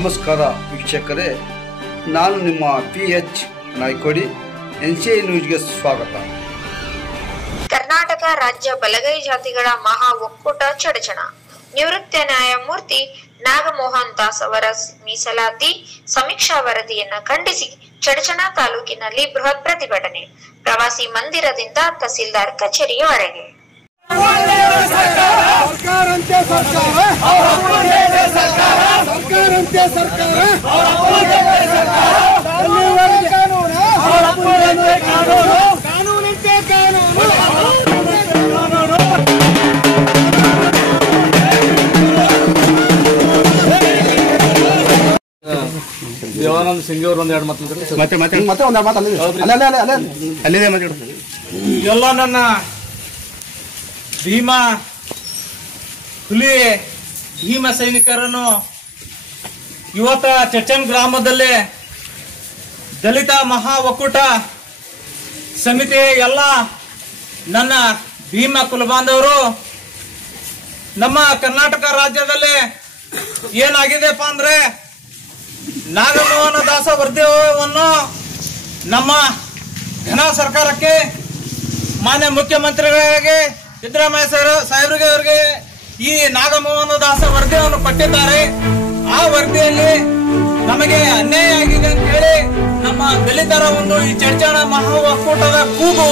ನಮಸ್ಕಾರ ವೀಕ್ಷಕರೇ, ನಾನು ನಿಮ್ಮ PH ನಾಯ್ಕೋಡಿ. NCI ನ್ಯೂಸ್ಗೆ ಸ್ವಾಗತ. ಕರ್ನಾಟಕ ರಾಜ್ಯ ಬಲಗೈ ಜಾತಿಗಳ ಮಹಾ ಒಕ್ಕೂಟ ಚಡಚಣ. ನಿವೃತ್ತ ನ್ಯಾಯಮೂರ್ತಿ ನಾಗಮೋಹನ್ ದಾಸ್ ಅವರ ಮೀಸಲಾತಿ ಸಮೀಕ್ಷಾ ವರದಿಯನ್ನ ಖಂಡಿಸಿ ಚಡಚಣ ತಾಲೂಕಿನಲ್ಲಿ ಬೃಹತ್ ಪ್ರತಿಭಟನೆ. ಪ್ರವಾಸಿ ಮಂದಿರದಿಂದ ತಹಸೀಲ್ದಾರ್ ಕಚೇರಿಯವರೆಗೆ. ದೇವಾನಂದ ಸಿಂಗ್ ಅವರು ಒಂದೆರಡು ಎಲ್ಲ ನನ್ನ ಭೀಮ ಸೈನಿಕರನ್ನು ಇವತ್ತ ಚಚ್ಚನ್ ಗ್ರಾಮದಲ್ಲಿ ದಲಿತ ಮಹಾ ಒಕ್ಕೂಟ ಸಮಿತಿ ಎಲ್ಲ ನನ್ನ ಭೀಮ ಕುಲಬಾಂಧವರು ನಮ್ಮ ಕರ್ನಾಟಕ ರಾಜ್ಯದಲ್ಲಿ ಏನಾಗಿದೆಪ್ಪ ಅಂದ್ರೆ ನಾಗಮೋಹನ ದಾಸ ವರದಿಯನ್ನು ನಮ್ಮ ಘನ ಸರ್ಕಾರಕ್ಕೆ ಮಾನ್ಯ ಮುಖ್ಯಮಂತ್ರಿಗಳಿಗೆ ಸಿದ್ದರಾಮಯ್ಯ ಸಾಹೇಬ್ರಿಗೆ ಅವರಿಗೆ ಈ ನಾಗಮೋಹನ ದಾಸ ವರದಿಯನ್ನು ಕೊಟ್ಟಿದ್ದಾರೆ. ಆ ವರದಿಯಲ್ಲಿ ನಮಗೆ ಅನ್ಯಾಯ ಆಗಿದೆ ಅಂತ ಹೇಳಿ ನಮ್ಮ ದಲಿತರ ಒಂದು ಈ ಚಡಚಣ ಮಹಾ ಒಕ್ಕೂಟದ ಕೂಗು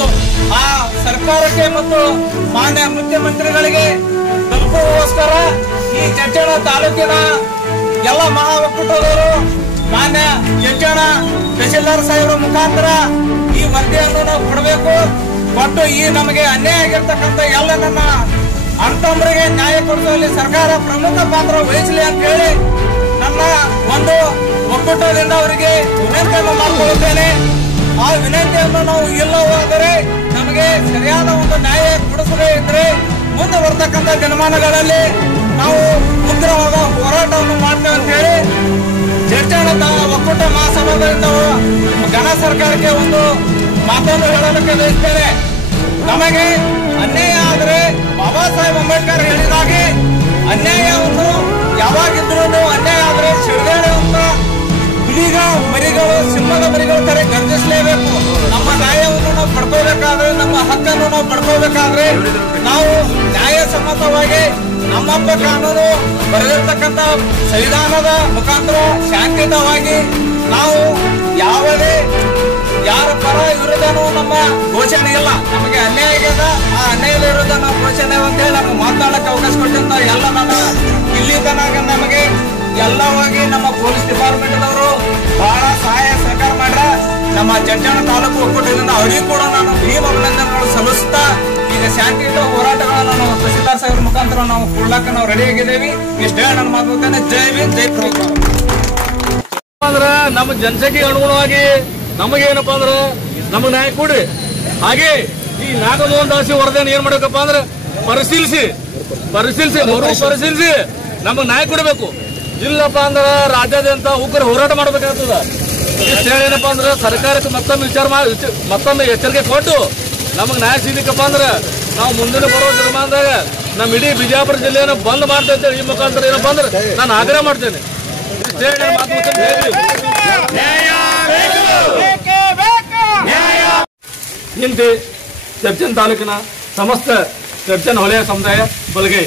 ಆ ಸರ್ಕಾರಕ್ಕೆ ಮತ್ತು ಮಾನ್ಯ ಮುಖ್ಯಮಂತ್ರಿಗಳಿಗೆ ತಲುಪುವಗೋಸ್ಕರ ಈ ಚಡಚಣ ತಾಲೂಕಿನ ಎಲ್ಲ ಮಹಾ ಒಕ್ಕೂಟದವರು ಮಾನ್ಯ ಚಡಚಣ ತಹಸೀಲ್ದಾರ್ ಸಾಹೇಬ್ರ ಮುಖಾಂತರ ಈ ವರದಿಯನ್ನು ನಾವು ಕೊಡಬೇಕು. ಕೊಟ್ಟು ಈ ನಮಗೆ ಅನ್ಯಾಯ ಆಗಿರ್ತಕ್ಕಂಥ ಎಲ್ಲ ನನ್ನ ಅಣ್ಣತಮ್ಮರಿಗೆ ನ್ಯಾಯ ಕೊಡಿಸುವಲ್ಲಿ ಸರ್ಕಾರ ಪ್ರಮುಖ ಪಾತ್ರ ವಹಿಸಲಿ ಅಂತ ಹೇಳಿ ನನ್ನ ಒಂದು ಒಕ್ಕೂಟದಿಂದ ಅವರಿಗೆ ವಿನಂತಿಯನ್ನು ಮಾಡಿಕೊಳ್ಳುತ್ತೇನೆ. ಆ ವಿನಂತಿಯನ್ನು ನಾವು ಇಲ್ಲವಾದರೆ ನಮಗೆ ಸರಿಯಾದ ಒಂದು ನ್ಯಾಯ ಕೊಡಿಸದೇ ಇದ್ರೆ ಮುಂದೆ ಬರ್ತಕ್ಕಂಥ ದಿನಮಾನಗಳಲ್ಲಿ ನಾವು ಉಗ್ರವಾದ ಹೋರಾಟವನ್ನು ಮಾಡ್ತೇವೆ ಅಂತ ಹೇಳಿ ಚಡಚಣ ಒಕ್ಕೂಟ ಮಹಾಸಭಾದಿಂದ ಘನ ಸರ್ಕಾರಕ್ಕೆ ಒಂದು ಮಾತನ್ನು ಹೇಳಲಿಕ್ಕೆ ಬಯಸ್ತೇನೆ. ನಮಗೆ ಅನ್ಯಾಯ ಆದರೆ ಬಾಬಾ ಸಾಹೇಬ್ ಅಂಬೇಡ್ಕರ್ ಹೇಳಿದಾಗೆ ಅನ್ಯಾಯವನ್ನು ಯಾವಾಗಿದ್ರು ಅನ್ಯಾಯ ಆದರೆ ಸಿಡಿದೇಳೆ ಅಂತ ಹುಲಿಗ ಮರಿಗಳು ಸಿಂಹದ ಮರಿಗಳ ತರ ಗರ್ಜಿಸಲೇಬೇಕು. ನಮ್ಮ ನ್ಯಾಯವನ್ನು ನಾವು ಪಡ್ಕೋಬೇಕಾದ್ರೆ, ನಮ್ಮ ಹಕ್ಕನ್ನು ನಾವು ಪಡ್ಕೋಬೇಕಾದ್ರೆ ನಾವು ನ್ಯಾಯಸಮ್ಮತವಾಗಿ ನಮ್ಮಪ್ಪ ಕಾನೂನು ಬರೆದಿರ್ತಕ್ಕಂಥ ಸಂವಿಧಾನದ ಮುಖಾಂತರ ಶಾಂತಿಯುತವಾಗಿ ನಾವು ಯಾವುದೇ ಯಾರ ಪರ ವಿರುದ್ಧನೂ ನಮ್ಮ ಘೋಷಣೆ ಇಲ್ಲ. ನಮಗೆ ಅನ್ಯಾಯ ಆಗ್ಯದ, ಆ ಅನ್ಯಾಯದ ವಿರುದ್ಧ ನಾವು ಘೋಷಣೆ ಅಂತೇಳಿ ನಮಗೆ ಮಾತನಾಡಕ್ಕೆ ಅವಕಾಶ ಕೊಟ್ಟಿದ್ದ ಎಲ್ಲ ನನ್ನ ಇಲ್ಲಿ ತನಕ ನಮಗೆ ಎಲ್ಲವಾಗಿ ನಮ್ಮ ಪೊಲೀಸ್ ಡಿಪಾರ್ಟ್ಮೆಂಟ್ದವರು ಬಹಳ ಸಹಾಯ ಸಹಕಾರ ಮಾಡ್ರ. ನಮ್ಮ ಚಡಚಣ ತಾಲೂಕು ಒಕ್ಕೂಟದಿಂದ ಅವರಿಗೂ ಕೂಡ ನಾನು ಭೀಮ ಅಭಿನಂದನೆಗಳು ಸಲ್ಲಿಸ್ತಾ ಈಗ ಶಾಂತಿಯುತ ಹೋರಾಟಗಳನ್ನು ನಾವು ತಹಸೀಲ್ದಾರ್ ಸಾಹೇಬ್ರ ಮುಖಾಂತರ ನಾವು ಕೊಡ್ಲಕ್ಕ ನಾವು ರೆಡಿ ಆಗಿದ್ದೇವೆ. ಇಷ್ಟೇ ನನ್ನ ಮಾತುಕತೆ. ಜೈ ಭೀಮ್, ಜೈ ಪ್ರೋಗ್ರಾಮ್. ಅಂದ್ರೆ ನಮ್ಮ ಜನಸಂಖ್ಯೆಗೆ ಅನುಗುಣವಾಗಿ ನಮಗೇನಪ್ಪ ಅಂದ್ರೆ ನಮಗೆ ನ್ಯಾಯ ಕೊಡಿ. ಹಾಗೆ ಈ ನಾಗಮೋಹನ್ ದಾಸ್ ವರದಿಯನ್ನು ಏನ್ ಮಾಡ್ಬೇಕಪ್ಪ ಅಂದ್ರೆ ಪರಿಶೀಲಿಸಿ ನಮಗ್ ನ್ಯಾಯ ಕೊಡಬೇಕು. ಇಲ್ಲಪ್ಪ ಅಂದ್ರೆ ರಾಜ್ಯಾದ್ಯಂತ ಉಗ್ರ ಹೋರಾಟ ಮಾಡ್ಬೇಕಾಗ್ತದ. ಇಷ್ಟ ಏನಪ್ಪ ಅಂದ್ರೆ ಸರ್ಕಾರಕ್ಕೆ ಮತ್ತೊಮ್ಮೆ ಎಚ್ಚರಿಕೆ ಕೊಟ್ಟು ನಮಗ್ ನ್ಯಾಯ ಸಿಗ್ಲಿಕ್ಕಪ್ಪ ಅಂದ್ರೆ ನಾವು ಮುಂದಿನ ಬರುವ ದಿನಮಾನದಾಗ ನಮ್ಮ ಇಡೀ ಬಿಜಾಪುರ ಜಿಲ್ಲೆಯನ್ನು ಬಂದ್ ಮಾಡ್ತಾ ಇದ್ದೇವೆ. ಈ ಮುಖಾಂತರ ಏನಪ್ಪಾ ಅಂದ್ರೆ ನಾನು ಆಗ್ರಹ ಮಾಡ್ತೇನೆ. ಇಂತೆ ಚಡಚಣ ತಾಲೂಕಿನ ಸಮಸ್ತ ಚಡಚಣ ಹೊಳೆಯ ಸಮುದಾಯ ಬಲಗೈ